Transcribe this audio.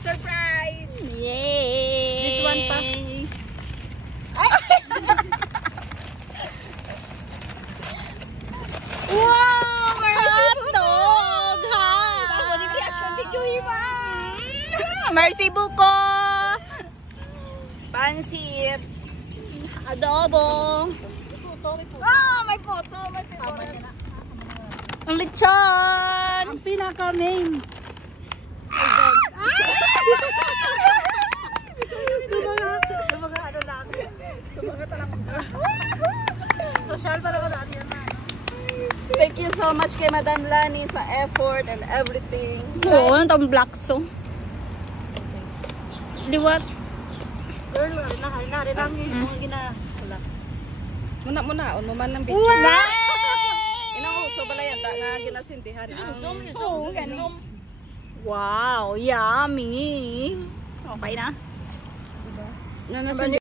Surprise! Yay! This one pa. Wow! Hotdog! Ha! Ako ni reaction ni Joey ba? Mercy buko! Pansit. Adobo! May photo. Ang lechon! Ang pinaka-main. Mga ano lang. Mga talaga. Social talaga natin yan. Thank you so much kay Madam Lani sa effort and everything. Oo, ano itong black so? Liwat? Girl, rin namin yung gina. Muna, mo man ng video. Wow! Inauso bala yan, nga ginasintihan. Oo, ganun. Wow, yummy! Okay na? Diba?